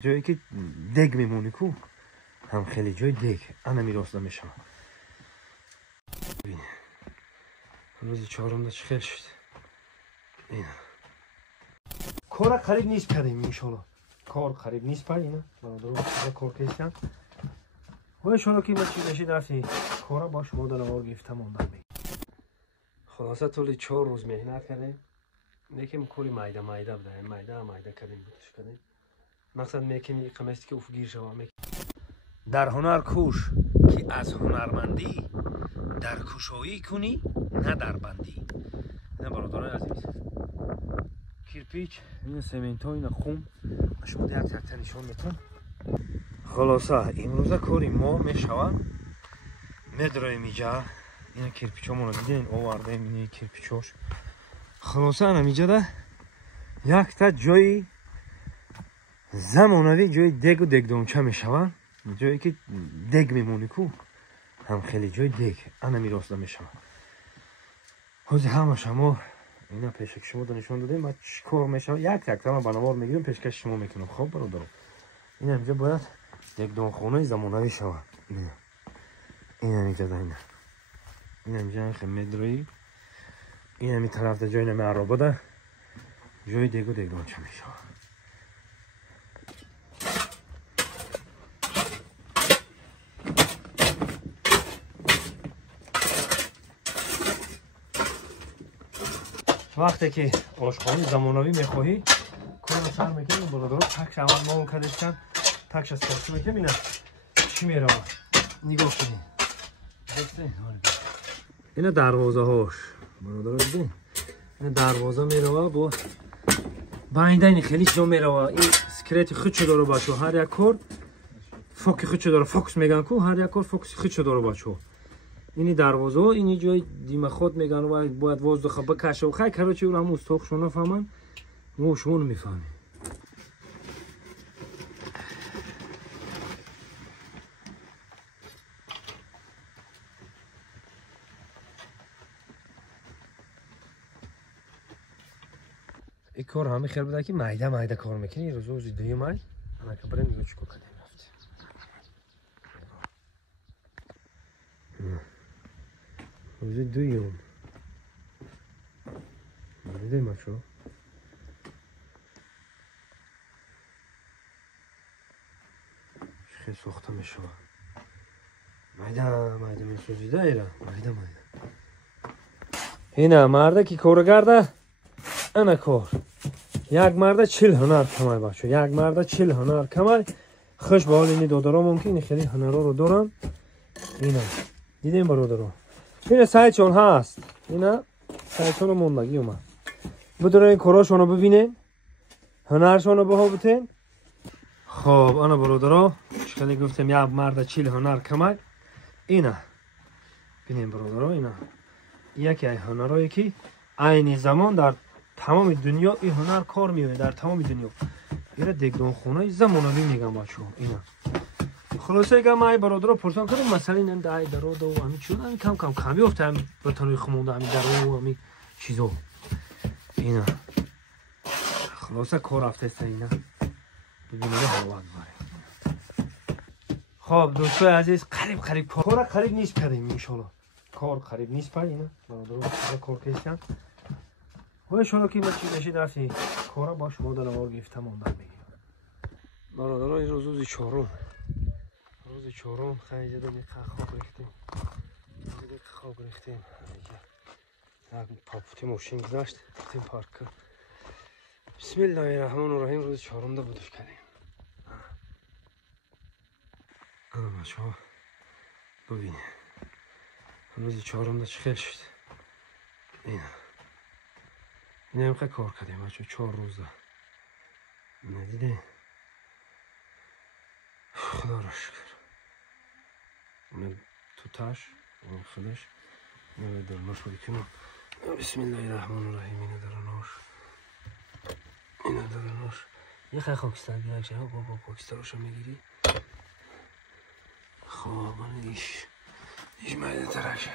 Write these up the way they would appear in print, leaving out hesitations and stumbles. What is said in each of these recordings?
جایی که دگ میمونی کو هم خیلی جای دگ انا میراستم میشم. ببین روز چهارم ده چه خیلی شد. اینا کار قریب نیست کردیم انشالله. کار قریب نیست پر اینا برادر کار کردن و انشالله که بچه نشید رفتی کارا باش ما در نوار گرفته موندن بگیم. خلاصه طولی 4 روز مهنت کردیم. میکنیم کاری مایده بدهیم مایده کردیم بودش کردیم. مقصد میکنیم قمشتی که افگیر شما در هنر کوش که از هنرمندی در کوشایی کنی نه در بندی. نه برادران عزیز کیرپیچ این سمنتو این خون شما یک تک نشون میتون. خلاصه امروزه کاری ما میشوه میدرایم اینجا این کیرپیچ همونو دیدین آورده این کیرپیچاش. خلاصه انا اینجا ده یک تا جای زمانوی جای دگ و دگدانچه میشوه جایی که دگ میمونی کو هم خیلی جای دگ انا میراسته میشوه. حاضر همه شما اینا پیشک شما نشون دادیم و چی کار میشوه یک تک تمام بنوار میگیرم پیشکش شما میکنم. خب برادر این اینجا باید دگدان خونه زمانوی شوه. این اینجا ده این اینجا خیلی میدروی این همی طرف ده جای نمی عرابه ده جای دگ و دگدانچه میشوه. وقتی که آشخانه زمانوی میخواهی کار سر میکنی برادر تکش اول ما اون کدش کن تکش از کارچی میکنی بینه چی میره نگاه کنی. اینا دروازه هاش برادر دیدین این دروازه میره با باینده این خیلی شما میره این سکرت خودشو داره باشه هر یک کار فوک خودشو داره فوکس میگن کو هر یک کار فوکس خودشو داره باشه. اینی دروازه اینی جای دیم خود میگن و باید وازده خب بکشه و خیلی کرده چی اون همون استاخشون نفهمن ما شما نمیفهمیم. این کار همه خیلی بوده که مایده کار میکنی روز دوی مای اما که برای نگاه چکو کردیم رفت روز دویم دیده مچو خیلی سخته میشه مایده میسوزیده ایره مایده اینه مرده که کار کرده انا کار یک مرده 40 هنر کمای بچه یک مرده 40 هنر کمای خوش به حال اینی دادارا ممکنه خیلی هنرها رو دارن. اینا دیدیم برادرها اینه سایچون هست اینا سایچون موندگی اومد بدون این کاراشونو ببینین هنرشونو بها بتین. خب انا برادرها شکلی گفتم یک مرده 40 هنر کمای اینا بینیم برادرها اینا یکی ای هنرهایی که عین زمان در تمام دنیا این هنر کار میوه در تمام دنیا اینا دگدان خونه زمانوی میگم بچه اینا. خلاصه اگه ما ای برادر رو پرسان کردم مثلا این دای درود و همین چون همین کم کمی افته همین به تاریخ خمونده همین درود و همین چیزا اینا. خلاصه کار رفته است اینا ببینید حالات باره. خب دوستای عزیز قریب کار قریب نیست کردیم انشالله. کار قریب نیست پر اینا برادر کار کردن و انشالله که بچه نشید رفتی کارا باش ما در نوار گرفته موندن بگیم. برادرای روز چهارم خیلی زیاده خواب ریختیم یک پاپوتی ماشین گذاشت رفتیم پارک. بسم الله الرحمن الرحیم روز چهارم ده بودش کردیم. انا بچه ها ببینید روز چهارم ده چه خیلی شد. این هم خیلی کار کردیم بچه 4 روز ده ندیده خدا را شکر اون تو تاش اون خودش اون در ناش بودی کنم. بسم الله الرحمن الرحیم اینه در ناش یه خیلی خاکستر بیرک شد با خاکستراشو میگیری. خب من ایش مایده ترک شد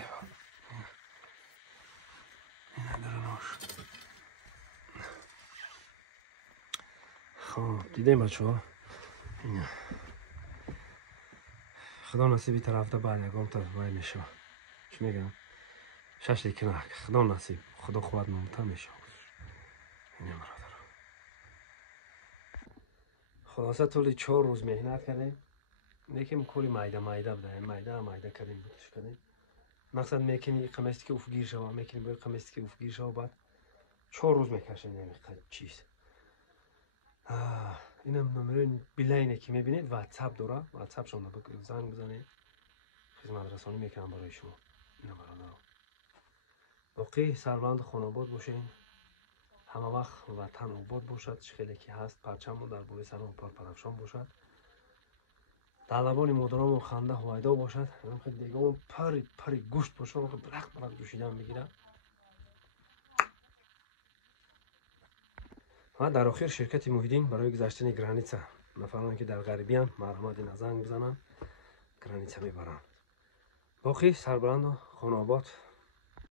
اینه در ناش. خب دیدیم بچه ها خدا نصیبی طرفتا بعد یکم تا وای میشه چی میگم شش کنک خدا نصیب خدا قوت ممتا میشه اینه برادر خلاصه طولی 4 روز مهنت کردیم لیکن کوری مایده بوده مایده کردیم بودش کردیم مقصد میکنی قمیستی که افگیر شوا میکنی باید قمیستی که افگیر شوا بعد 4 روز میکشه نمیخواد چیز اینم نمره بیلاینه که میبینید واتساپ داره واتساپ شما زنگ بزنید خدمت رسانی میکنم برای شما اینم برادر باقی سربلند خانواد باشین همه وقت وطن آباد باشد خیلی که هست پرچم در بوی سر پرپرفشان باشد در لبان مادرام خنده هویدا باشد خیلی دیگه اون پری گوشت باشد خیلی برق دوشیدن بگیرم و در آخر شرکت موحدین برای گذشتن گرانیچه نفرانی که در غریبی هم مرحمت نزنگ بزنن گرانیچه میبرن باقی سربلند و خانواد